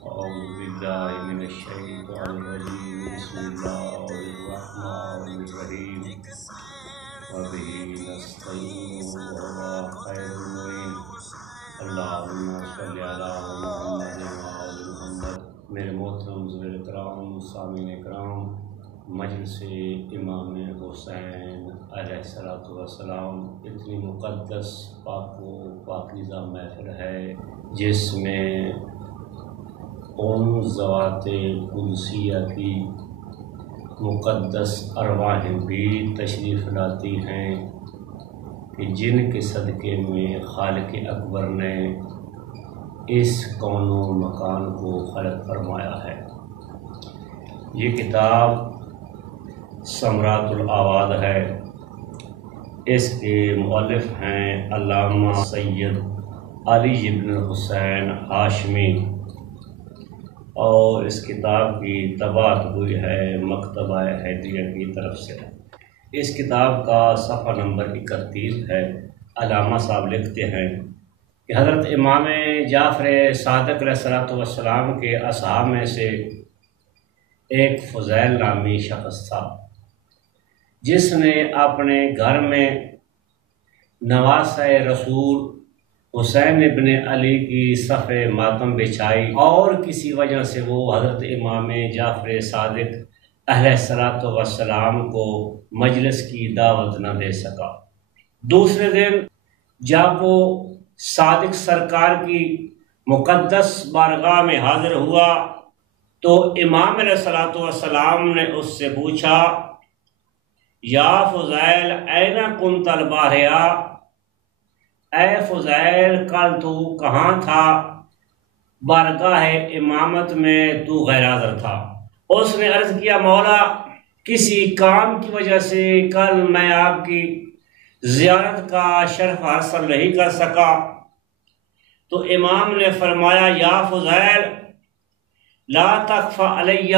أعوذ بالله من الشيطان الرجيم بسم الله الرحمن الرحيم وبه نستعين وهو خير المعين اللهم صل على محمد وعلى محمد۔ میرے محترم حضور کرام، سامعین کرام، مجلس امام حسین علیہ السلام اتنی مقدس پاک و پاکیزہ محفل ہے جس میں ان ذوات قدسیہ کی مقدس ارواح بھی تشریف لاتی ہیں کہ جن کے صدقے میں خالق اکبر نے اس کون و مکان کو خلق فرمایا ہے۔ یہ کتاب ثمرات الاواد ہے۔ اس کے مؤلف ہیں علامہ سید علی بن حسین ہاشمی، اور اس کتاب کی طباعت ہوئی ہے مکتبہ حیدریہ کی طرف سے۔ اس کتاب کا صفحہ نمبر 31 ہے۔ علامہ صاحب لکھتے ہیں کہ حضرت امام جعفر صادق علیہ السلام کے اصحاب میں سے ایک فضیل نامی شخص تھا جس نے اپنے گھر میں نواسہ رسول حسین ابن علی کی صف ماتم بچھائی، اور کسی وجہ سے وہ حضرت امام جعفر صادق علیہ السلام کو مجلس کی دعوت نہ دے سکا۔ دوسرے دن جب وہ صادق سرکار کی مقدس بارگاہ میں حاضر ہوا تو امام علیہ السلام نے اس سے پوچھا، یا فضیل این کنت البارحہ، اے فضیل کل تو کہاں تھا؟ بارگاہ امامت میں تو غیر حاضر تھا۔ اس نے عرض کیا، مولا کسی کام کی وجہ سے کل میں آپ کی زیارت کا شرف حاصل نہیں کر سکا۔ تو امام نے فرمایا، یا فضیل لا تخفى علی،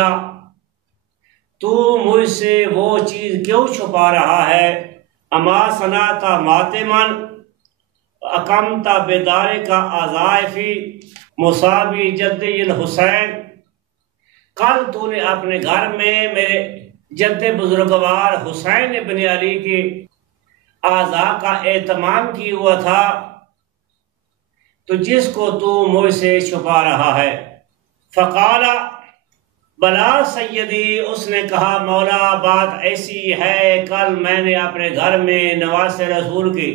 تو مجھ سے وہ چیز کیوں چھپا رہا ہے؟ اما صنعت ماتما اقمت بدارک اضائفی مصابی جد الحسین، کل تو نے اپنے گھر میں میرے جد بزرگوار حسین ابن علی کی اعضاء کا اہتمام کیا ہوا تھا، تو جس کو تو مجھ سے چھپا رہا ہے۔ فقال بلا سیدی، اس نے کہا، مولا بات ایسی ہے، کل میں نے اپنے گھر میں نواسہ رسول کی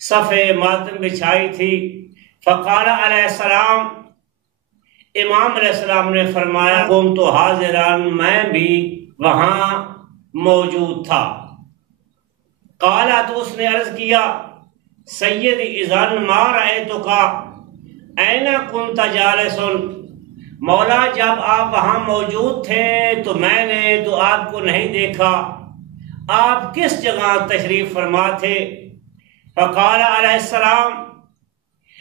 صف ماتم بچھائی تھی۔ فقال علیہ السلام، امام علیہ السلام نے فرمایا، قم تو حاضران، میں بھی وہاں موجود تھا۔ قال، تو اس نے عرض کیا، سیدی اذن ما رأیتک این کنت جالس، مولا جب آپ وہاں موجود تھے تو میں نے تو آپ کو نہیں دیکھا، آپ کس جگہ تشریف فرما تھے؟ فقال علیہ السلام،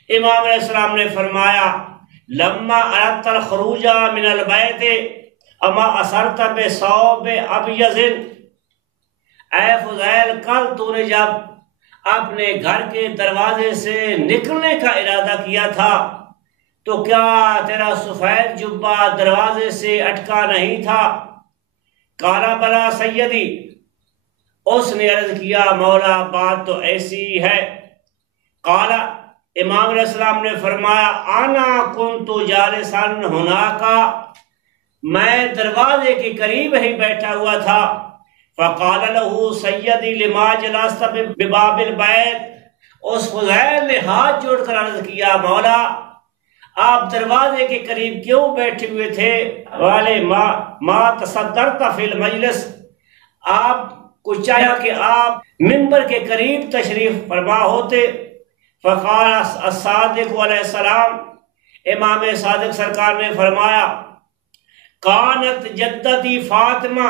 امام علیہ السلام نے فرمایا، لما اردت الخروج من البیت اما اثرت بثوب ابیض، اے فضیل کل تو نے جب اپنے گھر کے دروازے سے نکلنے کا ارادہ کیا تھا تو کیا تیرا سفید جبہ دروازے سے اٹکا نہیں تھا؟ قال بلا سیدی، اس نے عرض کیا، مولا بات تو ایسی ہے۔ قال، امام علیہ السلام نے فرمایا، انا کنت جالسا ہناک، میں دروازے کے قریب ہی بیٹھا ہوا تھا۔ فقال له سیدی لما جلست بباب البیت، اس فضیل نے ہاتھ جوڑ کر عرض کیا، مولا آپ دروازے کے قریب کیوں بیٹھے ہوئے تھے؟ والے ما تصدرت فی المجلس، آپ کو چاہیا کہ آپ منبر کے قریب تشریف فرما ہوتے۔ فقال الصادق علیہ السلام، امام صادق سرکار نے فرمایا، کانت جدتی فاطمہ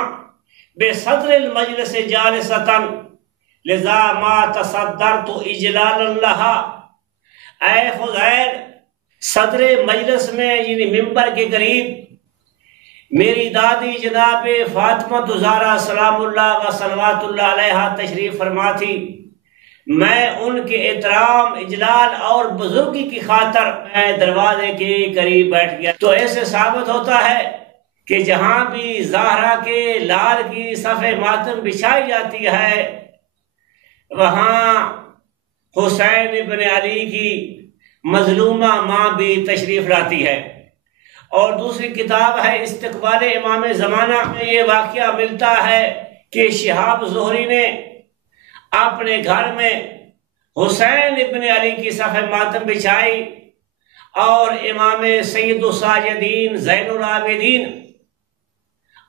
بصدر المجلس جالستا لذا ما تصدرت اجلالا لها، اے فضیل صدر مجلس میں یعنی منبر کے قریب میری دادی جناب فاطمہ زہرا سلام اللہ و صلوات اللہ علیہ تشریف فرما تھی، میں ان کے احترام اجلال اور بزرگی کی خاطر میں دروازے کے قریب بیٹھ گیا۔ تو ایسے ثابت ہوتا ہے کہ جہاں بھی زہرا کے لال کی صف ماتم بچھائی جاتی ہے وہاں حسین ابن علی کی مظلومہ ماں بھی تشریف لاتی ہے۔ اور دوسری کتاب ہے استقبال امام زمانہ میں یہ واقعہ ملتا ہے کہ شہاب زہری نے اپنے گھر میں حسین ابن علی کی صف ماتم بچھائی اور امام سید الساجدین زین العابدین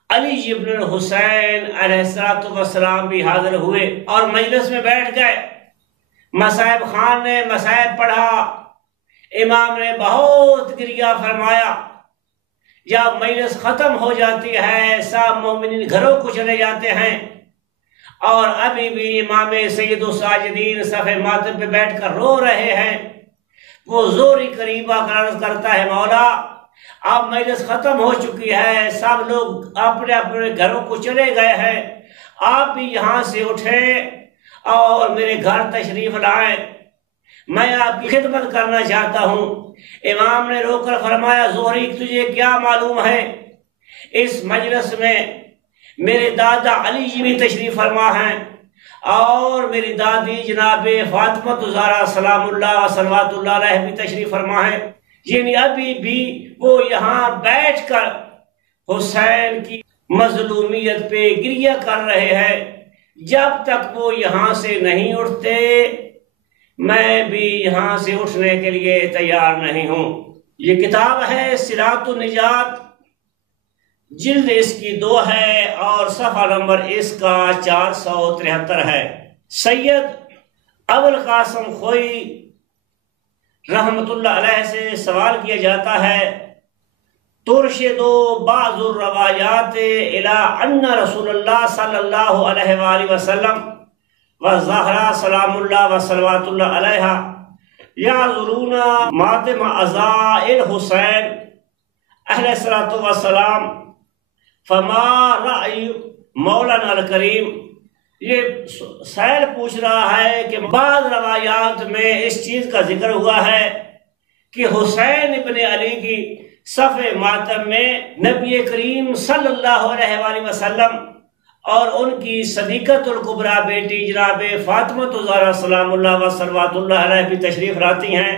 علی ابن الحسین علیہ السلام بھی حاضر ہوئے اور مجلس میں بیٹھ گئے۔ مصائب خان نے مصائب پڑھا، امام نے بہت گریہ فرمایا۔ جب مجلس ختم ہو جاتی ہے سب مومنین گھروں کو چلے جاتے ہیں اور ابھی بھی امام سید الساجدین صف ماتم پہ بیٹھ کر رو رہے ہیں۔ وہ زوری قریبا عرض کرتا ہے مولا اب مجلس ختم ہو چکی ہے، سب لوگ اپنے اپنے گھروں کو چلے گئے ہیں، آپ بھی یہاں سے اٹھیں اور میرے گھر تشریف لائیں، میں آپ کی خدمت کرنا چاہتا ہوں۔ امام نے رو کر فرمایا زہری تجھے کیا معلوم ہے، اس مجلس میں میرے دادا علی جی بھی تشریف فرما ہیں اور میری دادی جناب فاطمہ الزہرا سلام اللہ صلوات اللہ علیہ بھی تشریف فرما ہیں، یعنی ابھی بھی وہ یہاں بیٹھ کر حسین کی مظلومیت پہ گریہ کر رہے ہیں۔ جب تک وہ یہاں سے نہیں اٹھتے میں بھی یہاں سے اٹھنے کے لیے تیار نہیں ہوں۔ یہ کتاب ہے صراط النجات، جلد اس کی 2 ہے اور صفحہ نمبر اس کا 473 ہے۔ سید ابوالقاسم خوئی رحمت اللہ علیہ سے سوال کیا جاتا ہے ترشد بعض الروایات الى ان رسول اللہ صلی اللہ علیہ وآلہ وسلم والزہرا سلام اللہ وصلوات اللہ علیہ یعذرون ماتم عزائل حسین علیہ السلام فما رأی مولانا الکریم۔ یہ سائل پوچھ رہا ہے کہ بعض روایات میں اس چیز کا ذکر ہوا ہے کہ حسین ابن علی کی صف ماتم میں نبی کریم صلی اللہ علیہ وآلہ وسلم اور ان کی صدیقت الکبریٰ بیٹی جناب فاطمہ الزہرا سلام اللہ و صلوات اللہ علیہ بھی تشریف لاتی ہیں۔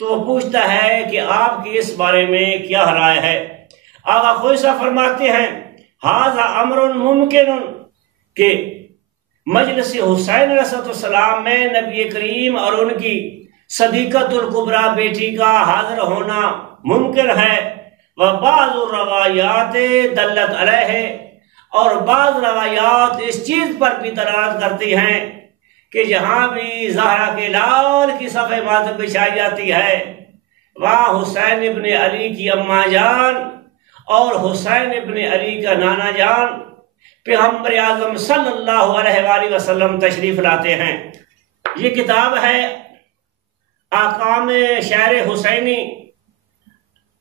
تو وہ پوچھتا ہے کہ آپ کی اس بارے میں کیا رائے ہے؟ آقا خوئی صاحب فرماتے ہیں ھذا امر ممکن کہ مجلس حسین علیہ السلام میں نبی کریم اور ان کی صدیقت الکبریٰ بیٹی کا حاضر ہونا ممکن ہے۔ وبعض الروایات دلت علیہ، اور بعض روایات اس چیز پر بھی دلالت کرتی ہیں کہ جہاں بھی زہرا کے لال کی صف ماتم بچھائی جاتی ہے وہاں حسین ابن علی کی اماں جان اور حسین ابن علی کا نانا جان پیغمبر اعظم صلی اللہ علیہ وآلہ وسلم تشریف لاتے ہیں۔ یہ کتاب ہے احکام شعر حسینی،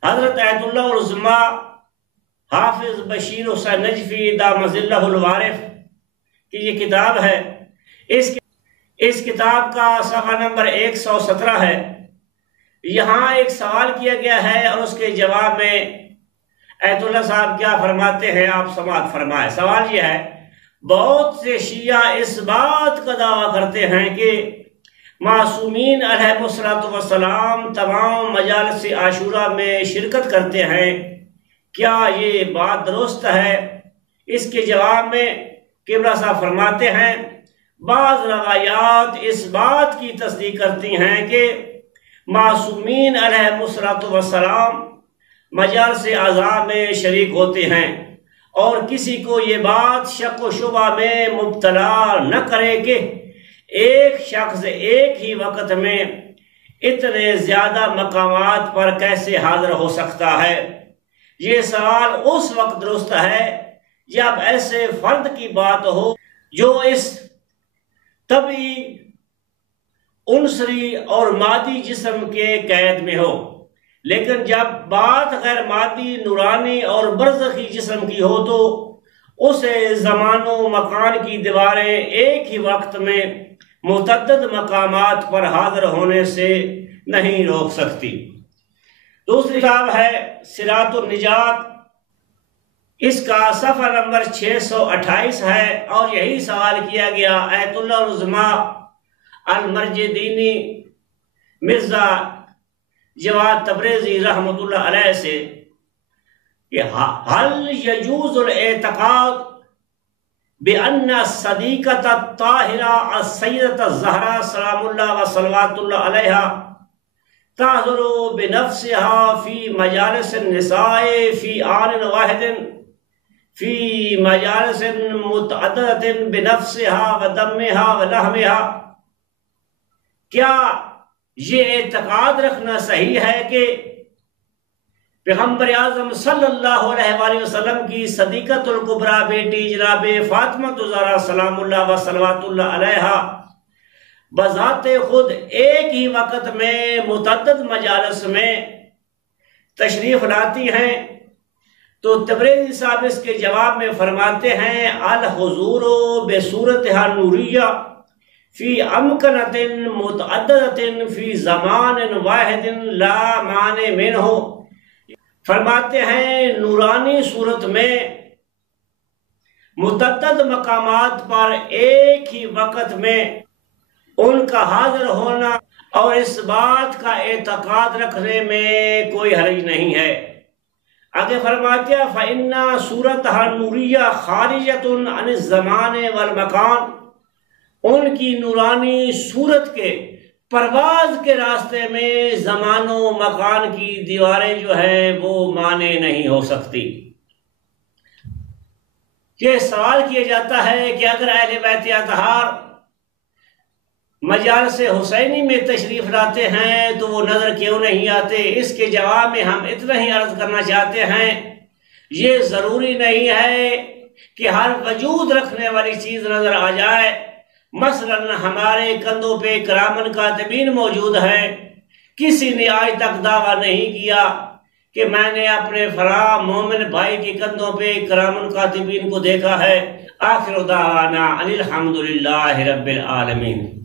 حضرت ایت اللہ العظمہ حافظ بشیر حسین نجفی دام ظلہ الوارف کی یہ کتاب ہے۔ اس کتاب کا صفحہ نمبر 117 ہے۔ یہاں ایک سوال کیا گیا ہے اور اس کے جواب میں ایت اللہ صاحب کیا فرماتے ہیں آپ سماعت فرمائے۔ سوال یہ ہے بہت سے شیعہ اس بات کا دعویٰ کرتے ہیں کہ معصومین علیہ السلام تمام مجالس عاشورہ میں شرکت کرتے ہیں، کیا یہ بات درست ہے؟ اس کے جواب میں قبلہ صاحب فرماتے ہیں بعض روایات اس بات کی تصدیق کرتی ہیں کہ معصومین علیہ السلام مجالس اعزاء میں شریک ہوتے ہیں اور کسی کو یہ بات شک و شبہ میں مبتلا نہ کرے کہ ایک شخص ایک ہی وقت میں اتنے زیادہ مقامات پر کیسے حاضر ہو سکتا ہے۔ یہ سوال اس وقت درست ہے جب ایسے فرد کی بات ہو جو اس طبعی عنصری اور مادی جسم کے قید میں ہو، لیکن جب بات غیر مادی نورانی اور برزخی جسم کی ہو تو اسے زمان و مکان کی دیواریں ایک ہی وقت میں متعدد مقامات پر حاضر ہونے سے نہیں روک سکتی۔ دوسری کتاب ہے صراط النجات، اس کا صفحہ نمبر 628 ہے، اور یہی سوال کیا گیا آیت اللہ العظمی المرجع دینی مرزا جواد تبریزی رحمۃ اللہ علیہ سے کہ هل يجوز الاعتقاد بأن الصديقة الطاهرة السيدة الزهراء سلام الله وصلوات الله عليها تحضر بنفسها في مجالس النساء في آن واحد في مجالس متعددة بنفسها ودمها ولحمها؟ کیا یہ اعتقاد رکھنا صحیح ہے کہ پیغمبر اعظم صلی اللہ علیہ وآلہ وسلم کی صدیقۃ الکبریٰ بیٹی جناب فاطمہ الزہرا سلام اللہ و صلوات اللہ علیہا بذات خود ایک ہی وقت میں متعدد مجالس میں تشریف لاتی ہیں؟ تو تبریزی صاحب اس کے جواب میں فرماتے ہیں الحضور بصورتها نوریہ فی امکنۃ متعددۃ فی زمان واحد لا مانع منہ۔ فرماتے ہیں نورانی صورت میں متعدد مقامات پر ایک ہی وقت میں ان کا حاضر ہونا اور اس بات کا اعتقاد رکھنے میں کوئی حرج نہیں ہے۔ آگے فرماتے ہیں فَإِنَّ صُورَتَهَا النُّورِيَّةُ خَارِجَةٌ عَنِ الزَّمَانِ وَالْمَكَانِ، ان کی نورانی صورت کے پرواز کے راستے میں زمان و مکان کی دیواریں جو ہیں وہ مانے نہیں ہو سکتی۔ یہ سوال کیا جاتا ہے کہ اگر اہل بیت اطہار مجالس حسینی میں تشریف لاتے ہیں تو وہ نظر کیوں نہیں آتے؟ اس کے جواب میں ہم اتنا ہی عرض کرنا چاہتے ہیں یہ ضروری نہیں ہے کہ ہر وجود رکھنے والی چیز نظر آ جائے۔ مثلا ہمارے کندھوں پہ کرامن کاتبین موجود ہیں، کسی نے آج تک دعویٰ نہیں کیا کہ میں نے اپنے فلاں مومن بھائی کے کندھوں پہ کرامن کاتبین کو دیکھا ہے۔ آخر دعوانا ان الحمدللہ رب العالمین۔